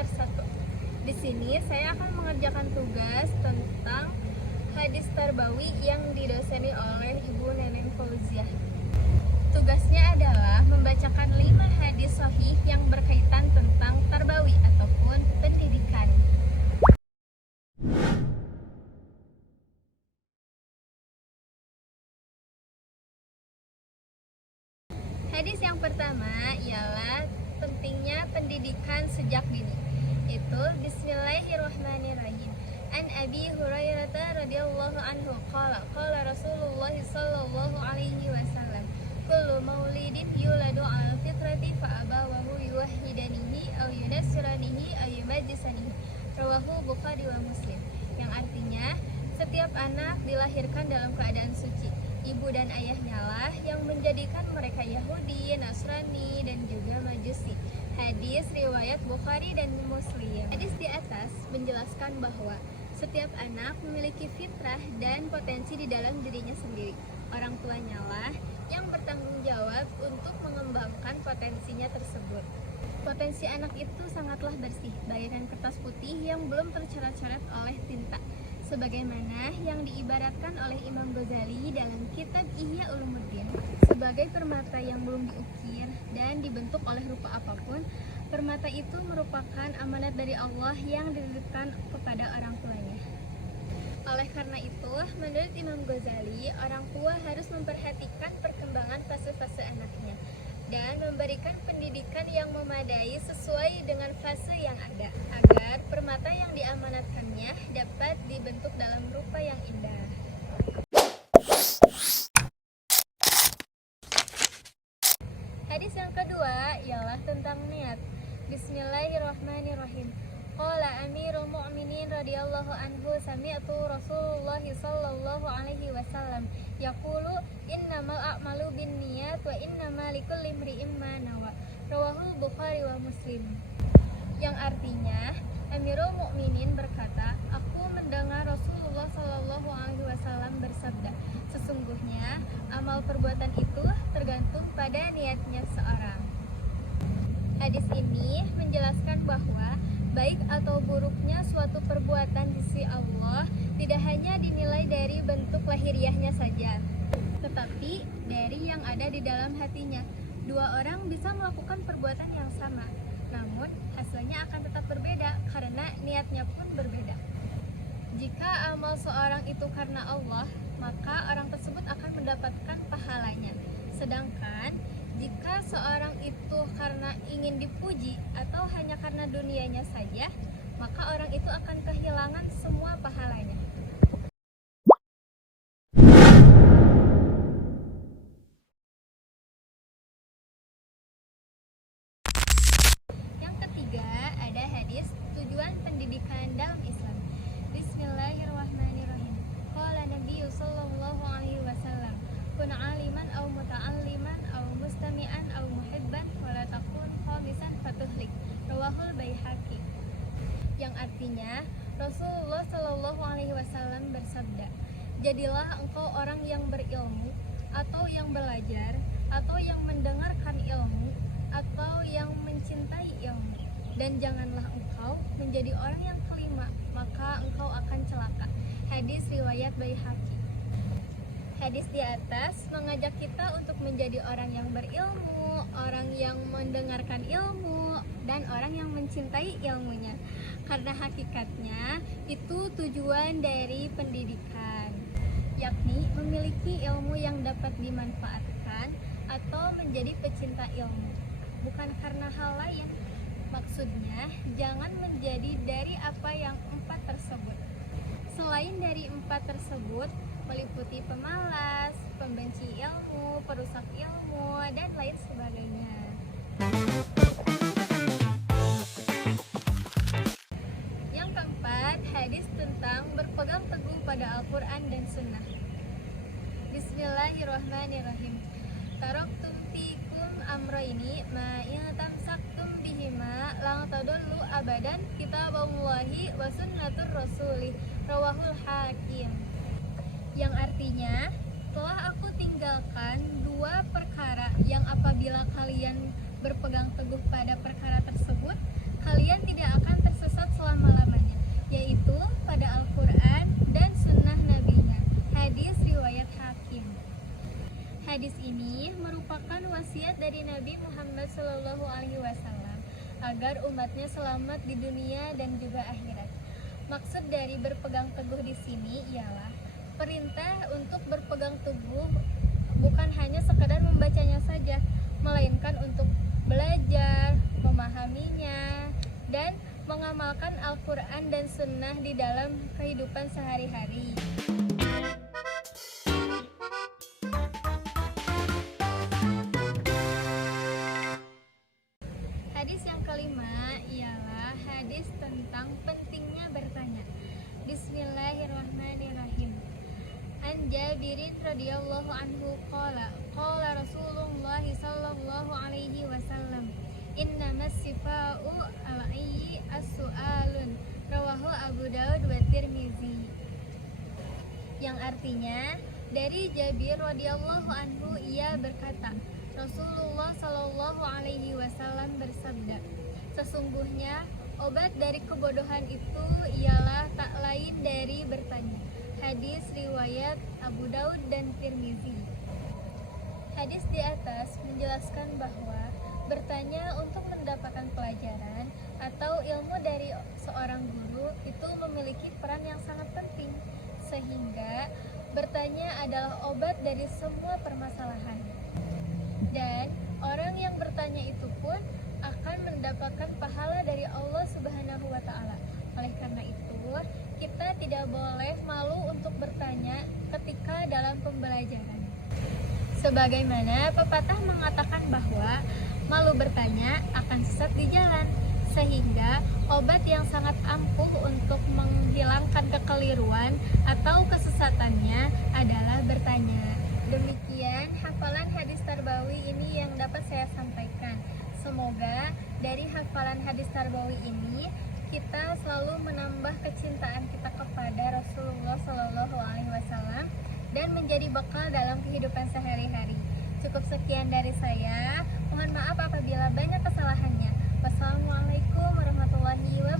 semester 1. Di sini saya akan mengerjakan tugas tentang hadis tarbawi yang didoseni oleh Ibu Neneng Fauziah. Tugasnya adalah membacakan 5 hadis sahih yang berkaitan tentang tarbawi ataupun pendidikan. Hadis yang pertama ialah pentingnya pendidikan sejak dini. Itu Bismillahirrahmanirrahim. An Abi Hurairah radhiyallahu anhu qala Rasulullah sallallahu alaihi wasallam kullu maulidin yuladu 'alal fitrati fa abawahu yuwahhidanihi aw yunassiranihi aw yumajjisanihi. Rawahu Bukhari wa Muslim. Yang artinya, setiap anak dilahirkan dalam keadaan suci. Ibu dan ayahnya lah yang menjadikan mereka Yahudi, Nasrani, dan juga Majusi. Hadis riwayat Bukhari dan Muslim. Hadis di atas menjelaskan bahwa setiap anak memiliki fitrah dan potensi di dalam dirinya sendiri. Orang tuanya lah yang bertanggung jawab untuk mengembangkan potensinya tersebut. Potensi anak itu sangatlah bersih, bagaikan kertas putih yang belum tercoret-coret oleh tinta. Sebagaimana yang diibaratkan oleh Imam Ghazali dalam kitab Ihya Ulumuddin, sebagai permata yang belum diukir dan dibentuk oleh rupa apapun, permata itu merupakan amanat dari Allah yang dititipkan kepada orang tuanya. Oleh karena itu, menurut Imam Ghazali, orang tua harus memperhatikan perkembangan fase-fase anaknya dan memberikan pendidikan yang memadai sesuai dengan fase yang ada, agar permata yang diamanatkannya dapat dibentuk dalam rupa yang indah. Hadis yang kedua ialah tentang niat. Bismillahirrahmanirrahim. Qala Amirul Mu'minin radhiyallahu anhu sami'tu Rasulullah sallallahu alaihi wasallam yaqulu innamal a'malu binniyat wa innamal likulli imri'in ma nawa. Rawahu Bukhari wa Muslim. Yang artinya, Amirul Mukminin berkata, aku mendengar Rasulullah sallallahu alaihi wasallam bersabda, sesungguhnya amal perbuatan itu tergantung pada niatnya seorang. Hadis ini menjelaskan bahwa baik atau buruknya suatu perbuatan di sisi Allah tidak hanya dinilai dari bentuk lahiriahnya saja, tetapi dari yang ada di dalam hatinya. Dua orang bisa melakukan perbuatan yang sama, namun hasilnya akan tetap berbeda karena niatnya pun berbeda. Jika amal seorang itu karena Allah, maka orang tersebut akan mendapatkan pahalanya. Sedangkan jika seorang itu karena ingin dipuji atau hanya karena dunianya saja, maka orang itu akan kehilangan semua pahalanya. Yang ketiga, ada hadis tujuan pendidikan dalam Islam. Bismillahirrahmanirrahim. Qala Nabi sallallahu alaihi wasallam, kun aliman aw muta'alliman aw mustami'an aw muhibban wa la takun khamisan fatuhlik. Rawahul Baihaqi. Yang artinya, Rasulullah sallallahu alaihi wasallam bersabda, jadilah engkau orang yang berilmu atau yang belajar atau yang mendengarkan ilmu atau yang mencintai ilmu, dan janganlah engkau menjadi orang yang kelima, maka engkau akan celaka. Hadis riwayat Baihaqi. Hadis di atas mengajak kita untuk menjadi orang yang berilmu, orang yang mendengarkan ilmu, dan orang yang mencintai ilmunya. Karena hakikatnya itu tujuan dari pendidikan, yakni memiliki ilmu yang dapat dimanfaatkan atau menjadi pecinta ilmu, bukan karena hal lain. Maksudnya, jangan menjadi dari apa yang 4 tersebut. Selain dari 4 tersebut, meliputi pemalas, pembenci ilmu, perusak ilmu, dan lain sebagainya. Yang keempat, hadis tentang berpegang teguh pada Al-Quran dan Sunnah. Bismillahirrahmanirrahim. Taraktum fikum amrayni ma in tamsaktum bihima lang tadullu abadan kitaballahi wa sunnatur rasulih. Rawahul Hakim. Yang artinya, telah aku tinggalkan 2 perkara yang apabila kalian berpegang teguh pada perkara tersebut, kalian tidak akan merupakan wasiat dari Nabi Muhammad SAW agar umatnya selamat di dunia dan juga akhirat. Maksud dari berpegang teguh di sini ialah perintah untuk berpegang teguh bukan hanya sekadar membacanya saja, melainkan untuk belajar, memahaminya, dan mengamalkan Al-Quran dan Sunnah di dalam kehidupan sehari-hari. Hadis yang kelima ialah hadis tentang pentingnya bertanya. Bismillahirrahmanirrahim. An Jabirin radhiyallahu anhu qala Rasulullah sallallahu alaihi wasallam innamas sifa'u al-ayyi as-su'alun rawahu Abu Daud wa Tirmizi. Yang artinya, dari Jabir radhiyallahu anhu ia berkata, Rasulullah sallallahu alaihi wasallam bersabda, sesungguhnya obat dari kebodohan itu ialah tak lain dari bertanya. Hadis riwayat Abu Daud dan Tirmizi. Hadis di atas menjelaskan bahwa bertanya untuk mendapatkan pelajaran atau ilmu dari seorang guru itu memiliki peran yang sangat penting, sehingga bertanya adalah obat dari semua permasalahan. Dan orang yang bertanya itu pun akan mendapatkan pahala dari Allah Subhanahu wa Ta'ala. Oleh karena itu, kita tidak boleh malu untuk bertanya ketika dalam pembelajaran. Sebagaimana pepatah mengatakan bahwa malu bertanya akan sesat di jalan, sehingga obat yang sangat ampuh untuk menghilangkan kekeliruan atau kesesatannya adalah bertanya. Demikian hafalan hadis tarbawi ini yang dapat saya sampaikan. Semoga dari hafalan hadis tarbawi ini kita selalu menambah kecintaan kita kepada Rasulullah Shallallahu Alaihi Wasallam dan menjadi bekal dalam kehidupan sehari-hari. Cukup sekian dari saya. Mohon maaf apabila banyak kesalahannya. Wassalamualaikum warahmatullahi wabarakatuh.